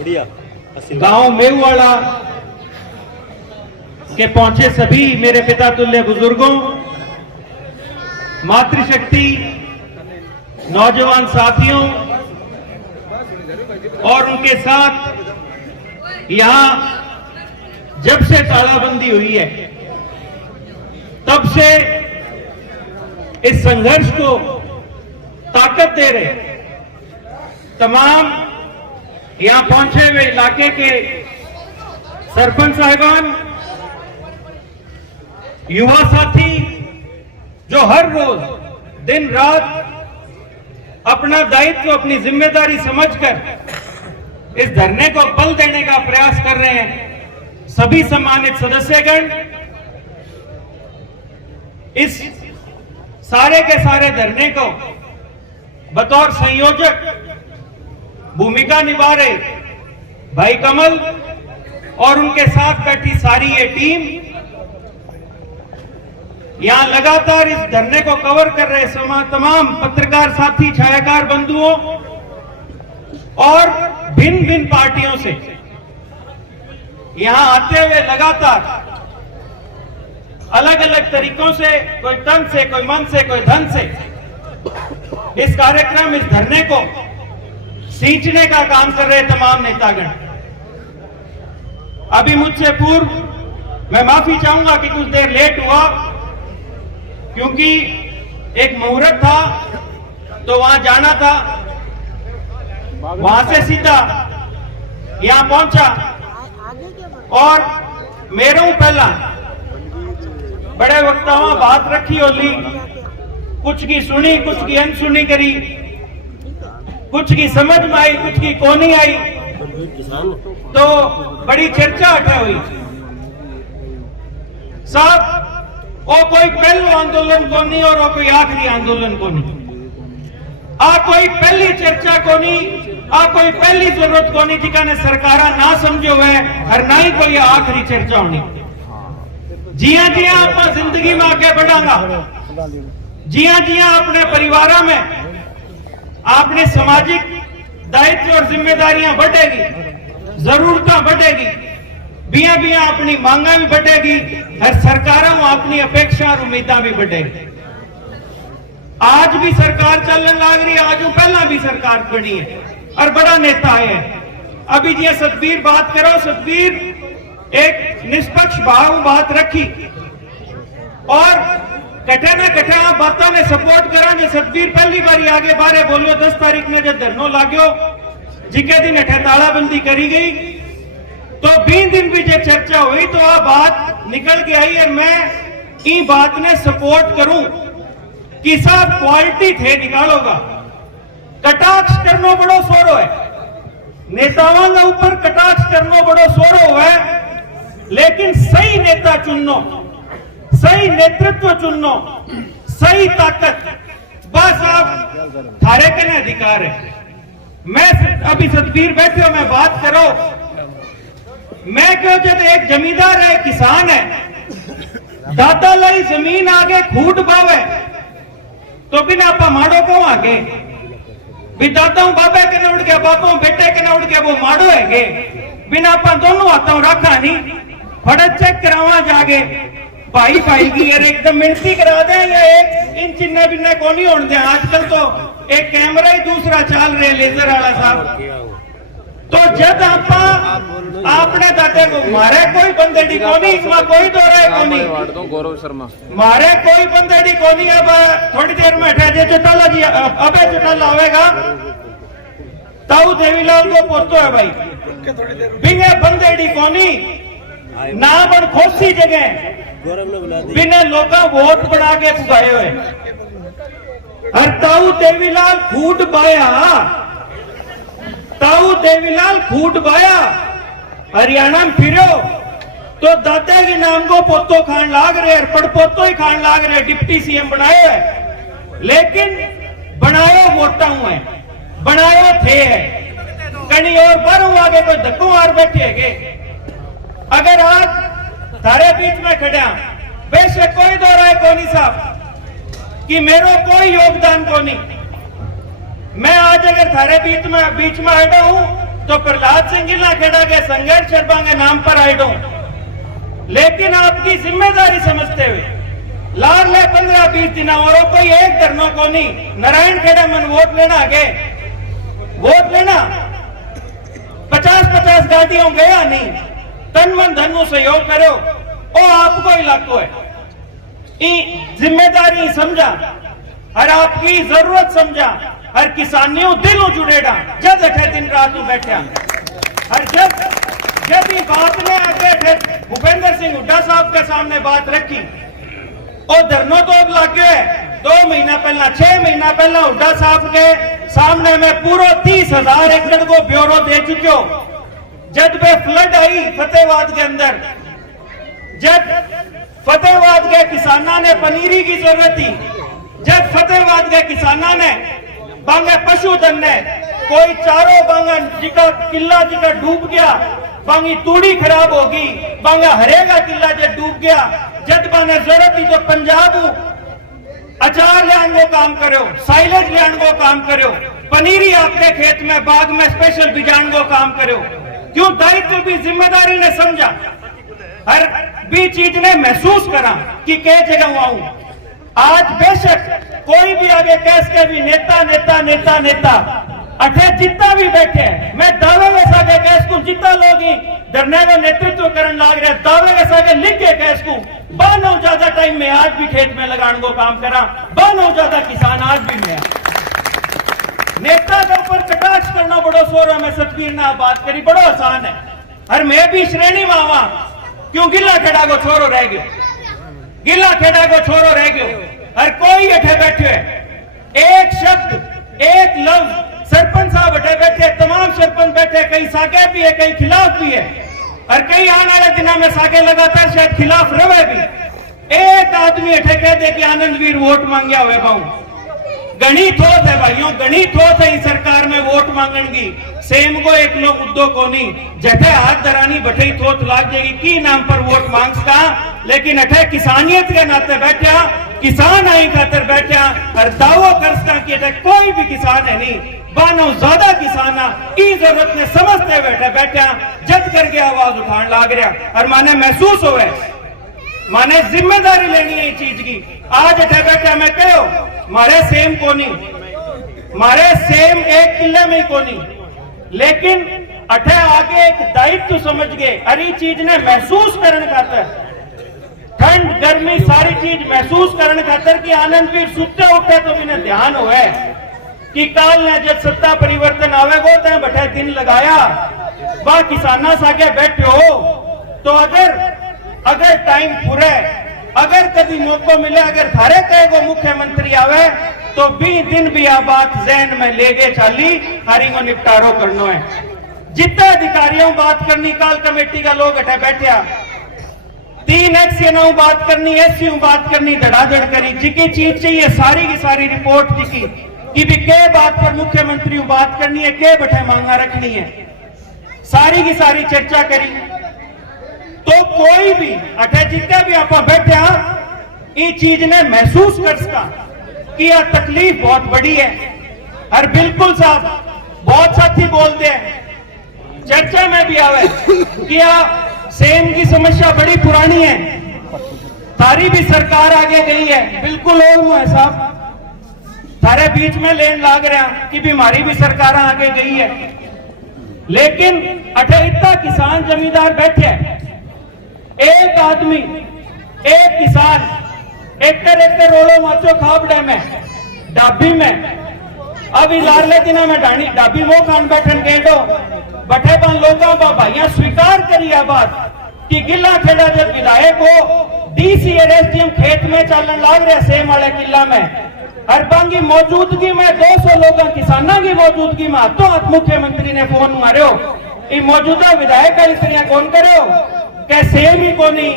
गांव मेहुवाड़ा के पहुंचे सभी मेरे पिता तुल्य बुजुर्गों, मातृशक्ति, नौजवान साथियों और उनके साथ यहां जब से तालाबंदी हुई है तब से इस संघर्ष को ताकत दे रहे तमाम यहां पहुंचे हुए इलाके के सरपंच साहिबान, युवा साथी जो हर रोज दिन रात अपना दायित्व, अपनी जिम्मेदारी समझकर इस धरने को बल देने का प्रयास कर रहे हैं, सभी सम्मानित सदस्यगण, इस सारे के सारे धरने को बतौर संयोजक भूमिका निभा रहे भाई कमल और उनके साथ बैठी सारी ये टीम यहां लगातार इस धरने को कवर कर रहे तमाम पत्रकार साथी, छायाकार बंधुओं और भिन्न भिन्न पार्टियों से यहां आते हुए लगातार अलग अलग तरीकों से, कोई तन से, कोई मन से, कोई धन से इस कार्यक्रम, इस धरने को सींचने का काम कर रहे तमाम नेतागण। अभी मुझसे पूर्व मैं माफी चाहूंगा कि कुछ देर लेट हुआ, क्योंकि एक मुहूर्त था तो वहां जाना था, वहां से सीधा यहां पहुंचा और मेरे पहला बड़े वक्ताओं बात रखी होली, कुछ की सुनी, कुछ की अनसुनी करी, कुछ की समझ में आई, कुछ की को नहीं आई, तो बड़ी चर्चा हटा हुई। साहब वो कोई पहलू आंदोलन को नहीं और वो कोई आखिरी आंदोलन को नहीं, आ कोई पहली चर्चा को नहीं, आ कोई पहली जरूरत को नहीं जिका ने सरकारा ना समझो है और ना ही कोई आखिरी चर्चा होनी। जिया जिया आप जिंदगी में आगे बढ़ांगा, जिया जिया अपने परिवार में आपने सामाजिक दायित्व और जिम्मेदारियां बढ़ेगी, जरूरतें बढ़ेगी, बिया बिया अपनी मांगा भी बढ़ेगी और सरकारों अपनी अपेक्षा और उम्मीदा भी बढ़ेगी। आज भी सरकार चलने लग रही है, आज पहला भी सरकार बनी है और बड़ा नेता है। अभी जी सतबीर बात करो, सतबीर एक निष्पक्ष भाव बात रखी और कटे ना कटे आप बातों ने सपोर्ट करा। जो सतबीर पहली बारी आगे बारे बोलियो 10 तारीख ने जब धरनो लागो जिके दिन अठे तालाबंदी करी गई तो 20 दिन भी जब चर्चा हुई तो आ बात निकल के आई और मैं ई बात ने सपोर्ट करूं कि सब क्वालिटी थे निकालोगा। कटाक्ष करनो बड़ो सोरो है, नेताओं के ऊपर कटाक्ष करनो बड़ो सोरो है, लेकिन सही नेता चुननो, सही नेतृत्व चुननो, सही ताकत, बस आप थारे के अधिकार है। मैं अभी सतबीर बैठे हो, मैं बात करो, मैं क्यों जब एक जमींदार है, किसान है, दादा लाई जमीन आगे खूट बावे तो बिना आपा माड़ो को आगे भी दादाओं बाबे के न उड़ गया, बापों बेटे के न उड़ गया, वो माड़ो है बिना आपा दोनों हाथों रखा नहीं, फड़क चेक करावा जागे भाई भाई की यार एकदम मिनती करा दे या एक इन चिन्ह बिन्ने को नहीं होने दे। आजकल तो एक कैमरा ही दूसरा चल रहे लेजर वाला साहब। तो जब आपने दादे को मारे कोई बंदेड़ी को नहीं, इसमें कोई दो रहे को नहीं, गौरव शर्मा मारे कोई बंदेड़ी को नहीं। अब थोड़ी देर में ठहरे चौटाला जी, अबे चौटाला होगा ताऊ देवीलाल को पोतो है भाई, बिना बंदेड़ी को नहीं ना बन खोसी जगह बिना लोग वोट बना के पुगाए हुए और ताऊ देवीलाल फूट पाया, ताऊ देवीलाल फूट पाया हरियाणा में फिरो तो दादा के नाम को पोतो खान लाग रहे, पड़पोतो ही खान लाग रहे, डिप्टी सीएम बनाए है, लेकिन बनाए वोटा हुए बनाए थे है कहीं और बारू आगे कोई धक्को मार बैठे है। अगर आज थारे बीच में खड़ा बेशक कोई दो रहा है कोनी साहब कि मेरो कोई योगदान को नहीं, मैं आज अगर थारे बीच में हटा हूं तो प्रहलाद सिंह गिल्ला खेड़ा के संघर्ष शर्मा के नाम पर आइडो, लेकिन आपकी जिम्मेदारी समझते हुए लाडले 15-20 दिन और कोई एक धरनो को नहीं, नारायण खेड़ा मन वोट लेना आगे, वोट लेना 50-50 गाड़ियों गया नहीं, तन मन धन में सहयोग करो, ओ आपको इलाको है, जिम्मेदारी समझा और आपकी जरूरत समझा, हर किसानियों दिलों जुड़ेगा जब अठे दिन रात में बैठा, और जब ये बात ने आगे भूपेंद्र सिंह हुड्डा साहब के सामने बात रखी, और धरनो तो लग गया है 2 महीना पहला 6 महीना पहला हुड्डा साहब के सामने में पूरा 30,000 एकड़ को ब्योरो दे चुके हो। जब वे फ्लड आई फतेहाबाद के अंदर, जब फतेहाबाद के किसानों ने पनीरी की जरूरत थी, जब फतेहाबाद के किसानों ने बांगा पशुधन ने कोई चारों बांगा जिका किला जिका डूब गया, बांगी तूड़ी खराब होगी, बांगा हरेगा किला जो डूब गया, जब बाने जरूरत थी तो पंजाब अचार लियान को काम करो, साइलेज लियान को काम करो, पनीरी आपके खेत में बाग में स्पेशल बिजान को काम करो। क्यों दायित्व भी जिम्मेदारी ने समझा, हर भी चीज ने महसूस करा कि के जगह आऊं। आज बेशक कोई भी आगे कैस के भी नेता नेता नेता नेता अठे जितना भी बैठे, मैं दावे में सागे कैस को जितना लोग ही धरने में नेतृत्व करने लग रहे, दावे में सागे लिख के कैस को बानो ज्यादा टाइम में आज भी खेत में लगाने को काम करा, बानो ज्यादा किसान आज भी मैं नेता के ऊपर कटाक्ष करना बड़ो शोर है। मैं सतवीर ने बात करी बड़ो आसान है, और मैं भी श्रेणी में आवा, क्यों गिल्ला खेड़ा को छोरो रह गयो, गिल्ला खेड़ा को छोरो रह गयो, और कोई अठे बैठे एक शब्द एक लफ्ज, सरपंच साहब अठे बैठे, तमाम सरपंच बैठे, कई सागे भी है कई खिलाफ भी है, और कई आने वाले दिनों में सागे लगातार शायद खिलाफ रहे भी। एक आदमी अठे कह दे कि आनंदवीर वोट मांगया हुए बाऊ, गणी थोत है भाइयों, गणी थोत है इस सरकार में वोट मांगन की, सेम को एक लोग मुद्दों को नहीं, जठे हाथ धरानी बठे ही थोत लाग जाएगी की नाम पर वोट मांगता, लेकिन अठे किसानियत के नाते बैठा, किसान आई खातर बैठा, और दावो करता कि अठे कोई भी किसान है नहीं, बानो ज्यादा किसान की जरूरत ने समझते बैठे बैठा, जज करके आवाज उठाने लग रहा, और माने महसूस हो, माने जिम्मेदारी लेनी है इस चीज की। आज अठे बैठा मैं कहो मारे सेम को नहीं, मारे सेम एक किले में को नहीं, लेकिन अठे आगे एक दायित्व समझ गए, अरे चीज ने महसूस करने खातर, ठंड गर्मी सारी चीज महसूस करने खातर कि आनंदवीर सुते उठे तो मैंने ध्यान हो कि काल ने जब सत्ता परिवर्तन आवेगो तो बैठे दिन लगाया, वह किसाना सागे बैठे हो, तो अगर टाइम पूरे, अगर कभी मौका मिले, अगर थारे कहेगो मुख्यमंत्री आवे तो 20 दिन भी आ बात जहन में लेगे चाली, हरी को निपटारो करना है। जितने अधिकारियों बात करनी, काल कमेटी का लोग अठे बैठा, 3 एक्सियनों बात करनी, एसयू बात करनी, धड़ाधड़ करी, जिकी चीज चाहिए सारी की सारी रिपोर्ट दिखी कि भी के बात पर मुख्यमंत्री बात करनी है, के बैठे मांगा रखनी है, सारी की सारी चर्चा करी। तो कोई भी अठे जितने भी आप बैठे ये चीज ने महसूस कर सका कि यह तकलीफ बहुत बड़ी है, और बिल्कुल साहब बहुत साथी बोलते हैं, चर्चा में भी आवे कि यह सेम की समस्या बड़ी पुरानी है, तारी भी सरकार आगे गई है, बिल्कुल और साहब थारे बीच में लेन लाग रहा कि बीमारी भी सरकार आगे गई है, लेकिन अठे इतना किसान जमींदार बैठे हैं, एक आदमी एक किसान एक रोलो माचो खाबड़े में डाबी में, अभी लारले दिना में डाबी वो खान बैठन गेडो बैठे बन लोगों का भाइया स्वीकार करिए बात कि गिल्ला खेड़ा जब विधायक हो, डीसी एसडीएम खेत में चलन लाग रहे सेम वाले किला में, हर बांगी मौजूदगी में 200 लोगों किसानों की मौजूदगी में हाथों हाथ मुख्यमंत्री ने फोन मारो, ये मौजूदा विधायक का इस तरह कौन करो के सेम ही को नहीं,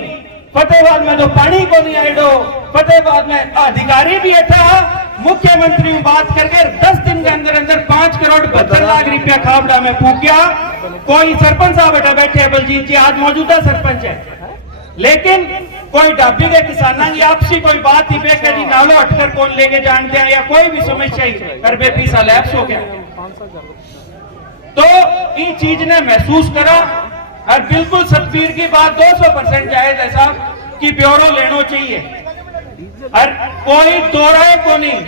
फतेहाबाद में तो पानी को नहीं आइडो, फतेहाबाद में अधिकारी भी था, मुख्यमंत्री बात करके 10 दिन के अंदर अंदर 5 करोड़ 72 लाख रुपया खावड़ा में फूक गया। कोई सरपंच साहब बेटा बैठे बलजीत जी आज मौजूदा सरपंच है, लेकिन कोई डाबी के किसानों की आपसी कोई बात ही पे जी नालो हटकर कौन लेके जानते हैं, या कोई भी समस्या ही कर बे 20 साल ऐप्स हो गया। तो ये चीज ने महसूस करा। और बिल्कुल सतबीर की बात 200% जायज है साहब कि ब्यूरो लेना चाहिए और कोई दो राय को नहीं।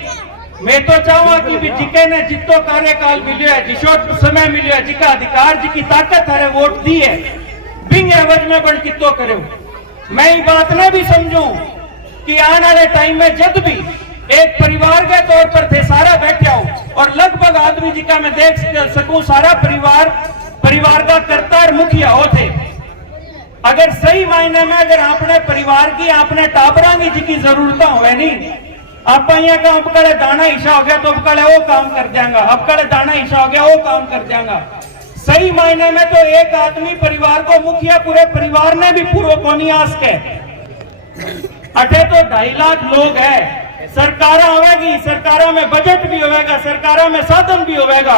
मैं तो चाहूंगा कि भी जिके ने जितो कार्यकाल मिलो है, जिसो समय मिलो है, जिका अधिकार जिकी ताकत है वोट दी है, बिंग एवज में बन कितो करे। मैं ये बात ने भी समझूं कि आने वाले टाइम में जब भी एक परिवार के तौर पर थे सारा बैठे हो और लगभग आदमी जी का मैं देख सकूं सारा परिवार का कर्ता और मुखिया हो थे। अगर सही मायने में अगर आपने परिवार की आपने टाबरा की जी जरूरत हो नहीं, आप का अपकड़े दाना हिस्सा हो गया तो अपकड़े वो काम कर जाएगा, अपकड़े दाना हिस्सा हो गया वो काम कर जाएगा। सही मायने में तो एक आदमी परिवार को मुखिया पूरे परिवार ने भी पूर्व को नहीं आस के अठे तो 2.5 लाख लोग है। सरकारा होगी, सरकारा में बजट भी होगा, सरकारा में साधन भी होगा,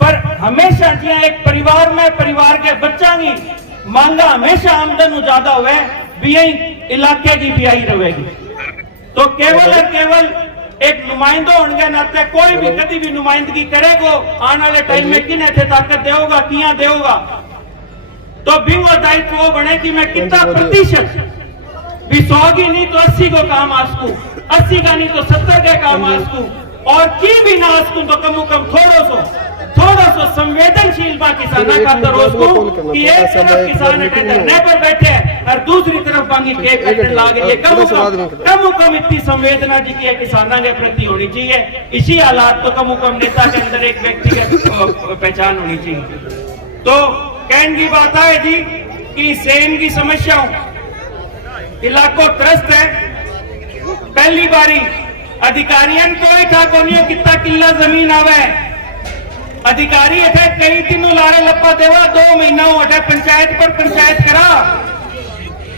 पर हमेशा जिया एक परिवार में परिवार के बच्चा की मांगा हमेशा आमदन ज्यादा हुए भी इलाके की भी आई रहेगी। तो केवल और केवल एक नुमाइंदो होने के नाते कोई भी कभी भी नुमाइंदगी करेगा आने वाले टाइम में किने थे ताकत देगा किया देगा तो भी वो दायित्व वो बने कि मैं कितना प्रतिशत भी 100 की नहीं तो 80 को काम आसकू, 80 का नहीं तो 70 के काम आसकू और की भी ना आसकू तो कम थोड़ा सो संवेदनशील बा किसाना खातर रोजको कि एक तरफ किसान धरने पर बैठे हैं और दूसरी तरफ बाकी केक कटने लागे। ये कम इतनी संवेदना जी की किसाना के प्रति होनी चाहिए। इसी हालात तो कम नेता के अंदर एक व्यक्तिगत पहचान होनी चाहिए। तो कहने की बात है जी कि सेम की समस्याओं इलाको त्रस्त है। पहली बारी अधिकारियों को ही था कोनियो कितना किला जमीन आवे, अधिकारी अठे कई दिनों लारे लप्पा देवा 2 महीना अठे पंचायत पर पंचायत करा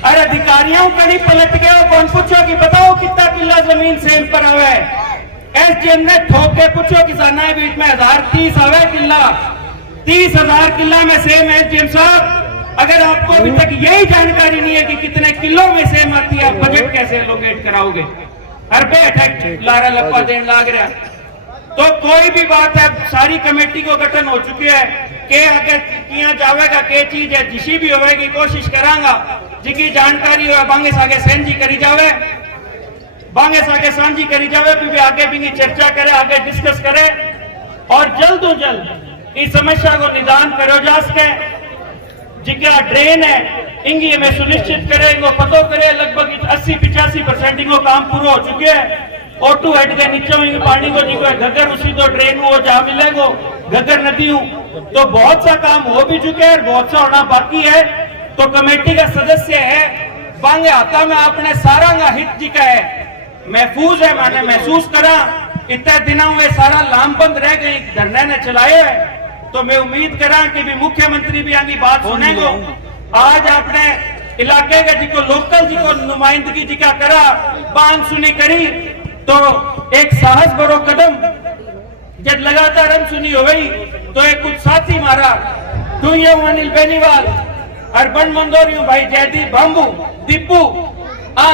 और अधिकारियों कहीं पलट गया कौन पूछो कि बताओ कितना किला जमीन सेम पर आवे। एसडीएम ने ठोक के पूछो किसाना के बीच में 1030 आवे किला, 30,000 किला में सेम। एसडीएम साहब अगर आपको अभी तक यही जानकारी नहीं है कि कितने किलो में सेम आती है, आप बजट कैसे एलोकेट कराओगे? हर पे अटैक लारा लप्पा देने लाग रहा। तो कोई भी बात है सारी कमेटी को गठन हो चुकी है के आगे किया जाएगा के चीज है जिसी भी होगी कोशिश करांगा जिकी जानकारी हो बांगे सागे साझी करी जावे, बांगे सागे साझी करी जावे भी आगे भी चर्चा करे, आगे डिस्कस करे और जल्द जल्द इस समस्या को निदान करो जा सके। जिका ड्रेन है इंगी में सुनिश्चित करे, इनको पतो करे लगभग 80-85% इनको काम पूरा हो चुके हैं। ओटू हेड के नीचे पानी को जी घगर उसी तो ड्रेन वो जा मिलेगो घगर नदी तो बहुत सा काम हो भी चुके हैं, बहुत सा होना बाकी है। तो कमेटी का सदस्य है बांगे हाथा में आपने सारा हित जी का है महफूज है, मैंने महसूस करा इतने दिनों में सारा लामबंद रह गई धरने ने चलाए है। तो मैं उम्मीद करा कि भी मुख्यमंत्री भी आगे बात सुनेगो। आज आपने इलाके का जी को लोकल जी को नुमाइंदगी जी का करा बांग सुनी करी तो एक साहस भरो कदम जब लगातार हम सुनी हो गई तो एक कुछ साथी मारा अनिल बेनीवाल और बन मंदोरियो भाई जयदीप बाम्बू दीपू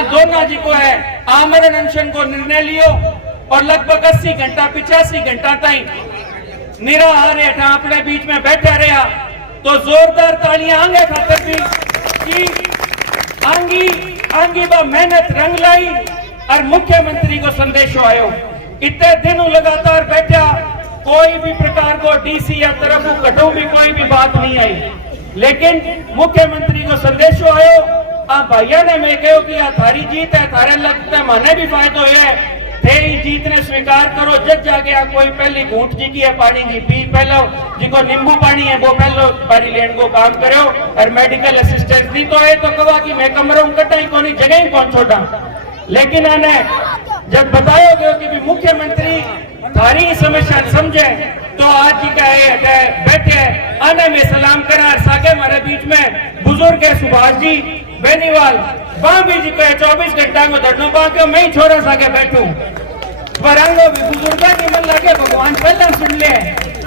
दोनों जी को है आमरण अनशन को निर्णय लियो और लगभग 80 घंटा 85 घंटा तक निराहार अपने बीच में बैठे रहा। तो जोरदार तालियां आंगे खातर भी कि आंगी बा मेहनत रंग लाई और मुख्यमंत्री को संदेश आयो। इतने दिन लगातार बैठा कोई भी प्रकार को डीसी या तरफ कटो भी कोई भी बात नहीं आई, लेकिन मुख्यमंत्री को संदेश आयो। आप भैया ने मैं कहो कि थारी जीत है, थारे लगता है माने भी फायदो है थे जीत ने स्वीकार करो। जब जाके आप कोई पहली घूट जी की है पानी की पी पहलो जिको नींबू पानी है वो पहलो पानी लेने को काम करो और मेडिकल असिस्टेंस दी तो है तो कहा कि मैं कमरों कटाई को नहीं जगह ही कौन छोड़ा। लेकिन आने जब बताओगे कि भी मुख्यमंत्री थारी समस्या समझे तो आज जी का है बैठे आने में सलाम करा सागे हमारे बीच में बुजुर्ग है सुभाष जी बेनीवाल बाबी जी को 24 घंटा को धरनो पाके मैं ही छोरा सागे बैठू वरांगो भी बुजुर्ग की मन लगे भगवान पहला सुन ले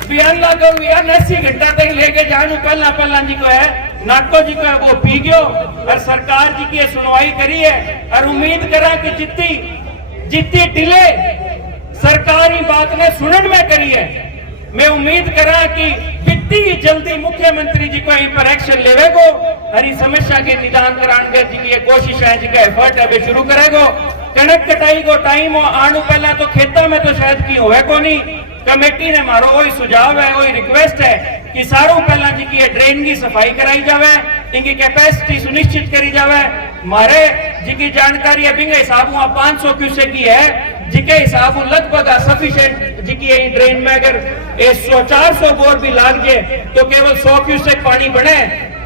बियान लागो बियान 80 घंटा तक लेके जानो पहला जी को है नाटको जी को है वो पी गयो और सरकार जी की सुनवाई करी है और उम्मीद करा कि जितनी डिले सरकारी बात ने सुनन में करी है मैं उम्मीद करा कि जितनी ही जल्दी मुख्यमंत्री जी को इन पर एक्शन लेवेगो हरी समस्या के निदान कराने जी की ये कोशिश है, जी का एफर्ट है वे शुरू करेगो। कणक कटाई को टाइम आने पहला तो खेता में तो शायद की होवे को नहीं। कमेटी ने मारो वही सुझाव है, वही रिक्वेस्ट है कि सारों पहला जी की ड्रेन की सफाई कराई जावे, इनकी कैपेसिटी सुनिश्चित करी जावे। मारे जी की जानकारी अभी हिसाब 500 क्यूसेक की है, जी के हिसाब लगभग सफिशिएंट जी की ड्रेन में अगर 100-400 बोर भी लाग जाए तो केवल 100 क्यूसेक पानी बने।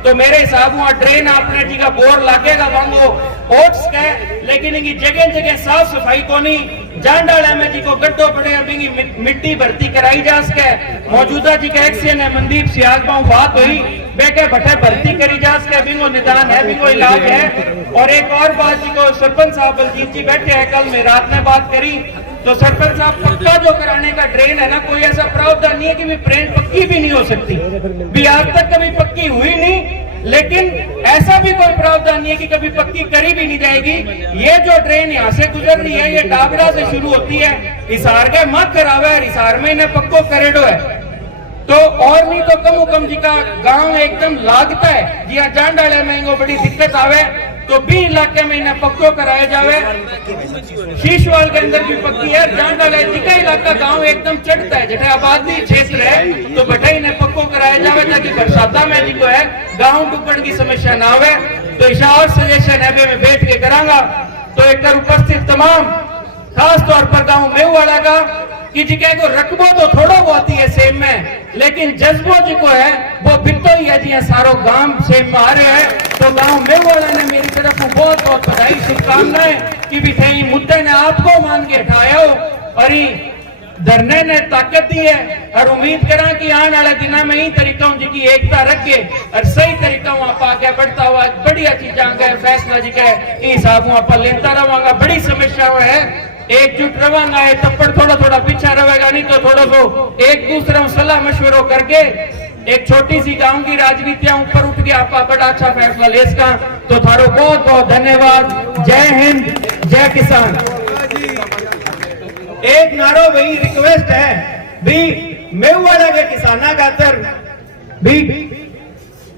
तो मेरे हिसाब वहां ड्रेन आपने जी का बोर लागेगा वांगो ओट्स का, लेकिन इनकी जगह जगह साफ सफाई को नहीं। जांडाला में जी को गड्ढो पड़े अभी मिट्टी भर्ती कराई जा सके। मौजूदा जी का एक्शन है मनदीप सियाग बात हुई बेके भट्टे भर्ती करी जा सके, अभी वो निदान है, अभी कोई इलाज है। और एक और बात जी को सरपंच साहब बलजीत जी बैठे हैं, कल में रात में बात करी तो सरपंच साहब पक्का जो कराने का ड्रेन है ना, कोई ऐसा प्रावधान नहीं है कि भी ड्रेन पक्की भी नहीं हो सकती, भी आज तक कभी पक्की हुई नहीं। लेकिन ऐसा भी कोई प्रावधान नहीं है कि कभी पक्की करी भी नहीं जाएगी। ये जो ट्रेन यहाँ से गुजर रही है ये डाबरा से शुरू होती है, हिसार के मत करावे, हिसार में इन्हें पक्को करेडो है। तो और नहीं तो कम जी का गांव एकदम लागता है, जी हाँ जांडाले में इनको बड़ी दिक्कत आवे तो भी इलाके में इन्हें पक्को कराया जावे। शीशवाल के अंदर भी पक्की है, जांडाले जी का इलाका गांव एकदम चढ़ता है, जैसे आबादी क्षेत्र है तो बटे इन्हें पक्को कराया जावे ताकि बरसाता में जी को है गांव डूबने की समस्या ना आवे। तो इशा और सजेशन है मैं बैठ के करांगा। तो एक उपस्थित तमाम खास तौर पर गांव मेवाड़ा का कि जी को रकबो तो थोड़ा बहुत ही है सेम में, लेकिन जज्बो जी को है वो बितो ही है, जी सारो गांव सेम में आ रहे हैं। तो गांव मेवाड़ा ने मेरी तरफ बहुत बहुत बधाई शुभकामनाएं कि भी थे मुद्दे ने आपको मान के उठाया हो और धरने ने ताकत दी है। और उम्मीद करा कि आने वाले दिनों में ही तरीकों जी की एकता रख के और सही तरीकों आप आगे बढ़ता हुआ बढ़िया चीजा का फैसला जी का हिसाब आप लेता रहागा। बड़ी समस्या है, एकजुट रवांगा है, तप्पड़ थोड़ा थोड़ा पीछा रहेगा, नहीं तो थोड़ा सो एक दूसरे में सलाह मशवरो करके एक छोटी सी गांव की राजनीतियां ऊपर उठ के आपका बड़ा अच्छा फैसला ले सका। तो थारो बहुत बहुत धन्यवाद। जय हिंद, जय किसान। एक नारो वही रिक्वेस्ट है भी मेवाड़ा के किसाना खातर भी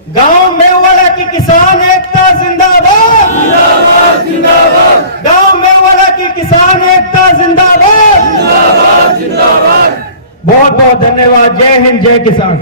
गांव मेवाड़ा की किसान एकता जिंदाबाद, जिंदाबाद जिंदाबाद। गांव मेवाड़ा की किसान एकता जिंदाबाद, जिंदाबाद जिंदाबाद। बहुत बहुत धन्यवाद। जय हिंद, जय किसान।